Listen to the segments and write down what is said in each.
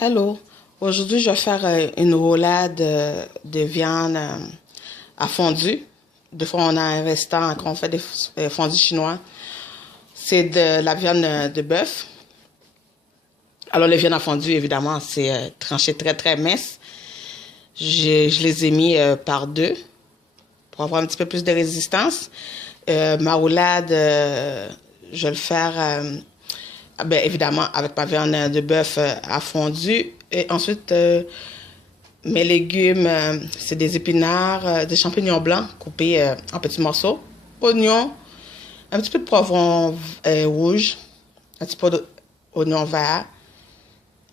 Allô, aujourd'hui je vais faire une roulade de viande à fondu. Des fois on a un restaurant qu'on fait des fondus chinois. C'est de la viande de bœuf. Alors les viandes à fondu évidemment c'est tranché très mince. Je les ai mis par deux pour avoir un petit peu plus de résistance. Ma roulade, je vais le faire ben, évidemment avec ma viande de bœuf à fondu. Et ensuite, mes légumes, c'est des épinards, des champignons blancs coupés en petits morceaux, oignons, un petit peu de poivron rouge, un petit peu d'oignon vert,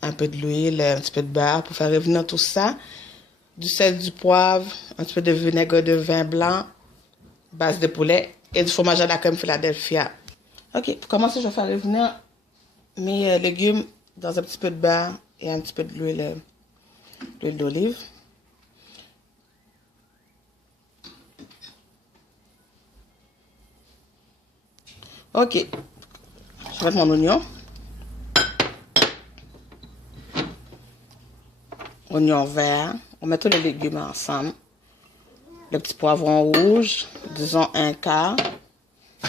un peu de l'huile, un petit peu de beurre pour faire revenir tout ça, du sel, du poivre, un petit peu de vinaigre de vin blanc, base de poulet et du fromage à la crème Philadelphia. Ok, pour commencer, je vais faire revenir mes légumes dans un petit peu de beurre et un petit peu de l'huile d'olive. Ok, je vais mettre mon oignon vert. On met tous les légumes ensemble. Le petit poivron rouge, disons un quart. On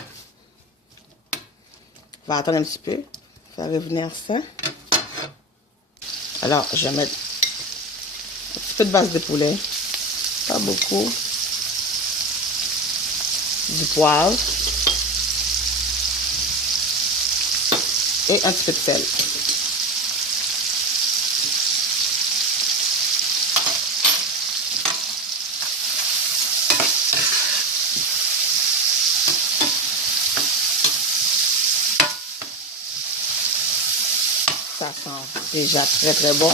va attendre un petit peu, faire revenir ça. Alors, je vais mettre un petit peu de base de poulet, pas beaucoup, du poivre et un petit peu de sel. Ça sent déjà très bon.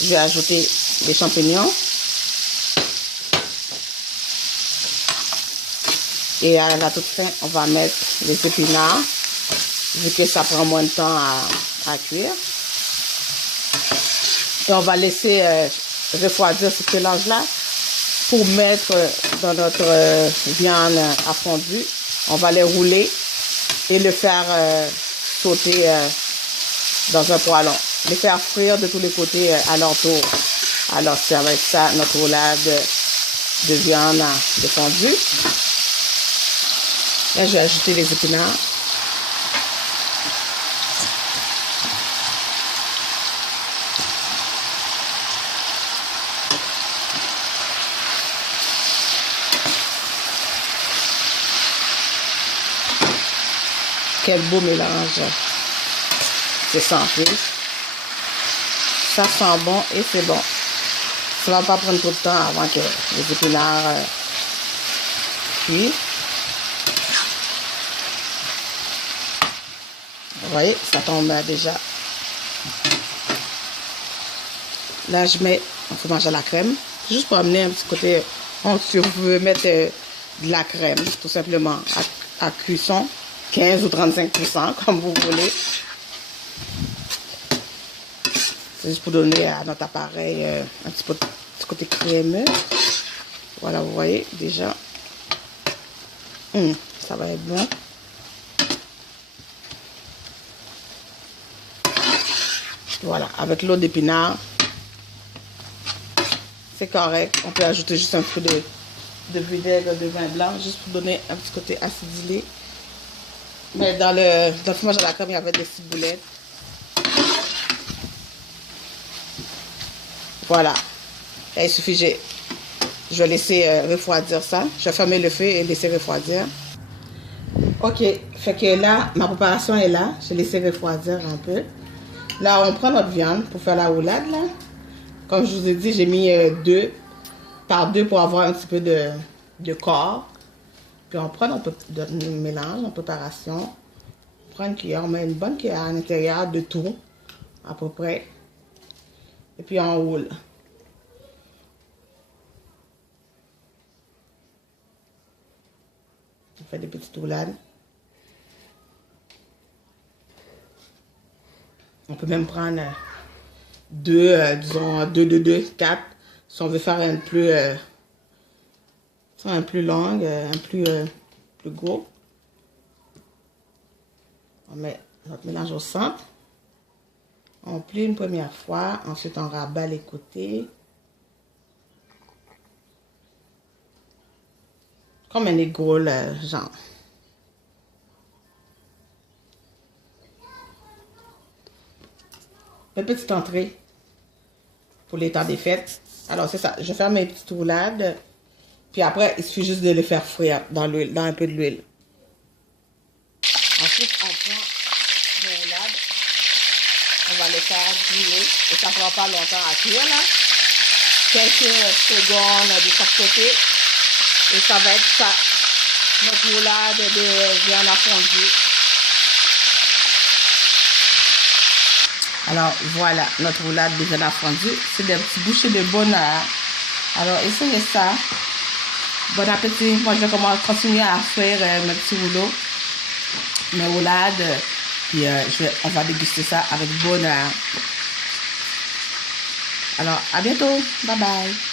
Je vais ajouter les champignons. Et à la toute fin, on va mettre les épinards, vu que ça prend moins de temps à cuire. Et on va laisser refroidir ce mélange-là pour mettre dans notre viande à fondu. On va les rouler et le faire sauter dans un poêlon. Les faire frire de tous les côtés à leur tour. Alors c'est avec ça notre roulade de viande de fondu. Là, je vais ajouter les épinards. Quel beau mélange. C'est sans plus. Ça sent bon et c'est bon. Ça ne va pas prendre trop de temps avant que les épinards cuisent. Vous voyez, ça tombe déjà. Là, je mets un fromage à la crème. Juste pour amener un petit côté. Si vous pouvez mettre de la crème, tout simplement, à cuisson. 15 ou 35%, comme vous voulez. C'est juste pour donner à notre appareil un petit côté crémeux. Voilà, vous voyez, déjà. Ça va être bon. Voilà, avec l'eau d'épinard, c'est correct. On peut ajouter juste un peu de vinaigre de vin blanc, juste pour donner un petit côté acidulé. Mais dans le fromage à la crème, il y avait des ciboulettes. Voilà. Là, il suffit, je vais laisser refroidir ça. Je vais fermer le feu et laisser refroidir. Ok, fait que là, ma préparation est là. Je vais laisser refroidir un peu. Là, on prend notre viande pour faire la roulade, là. Comme je vous ai dit, j'ai mis deux par deux pour avoir un petit peu de corps. Puis on prend notre mélange, notre préparation. On prend une cuillère, on met une bonne cuillère à l'intérieur de tout, à peu près. Et puis on roule. On fait des petites roulades. On peut même prendre disons 4. Si on veut faire un plus long, un plus gros. On met notre mélange au centre. On plie une première fois, ensuite on rabat les côtés. Comme un égaule, genre. Une petite entrée pour les temps des fêtes. Alors c'est ça, je vais faire mes petites roulades. Puis après, il suffit juste de les faire frire dans l'huile, dans un peu de l'huile. Ensuite, on prend nos roulades. On va les faire griller. Et ça ne prend pas longtemps à cuire là. Quelques secondes de chaque côté. Et ça va être ça. Notre roulade de viande à fondue. Alors voilà, notre roulade de viande à fondue. C'est des petits bouchées de bonheur. Alors essayez ça. Bon appétit. Moi, je vais continuer à faire mes petits rouleaux, mes roulades. Puis on va déguster ça avec bonheur. Alors, à bientôt. Bye bye.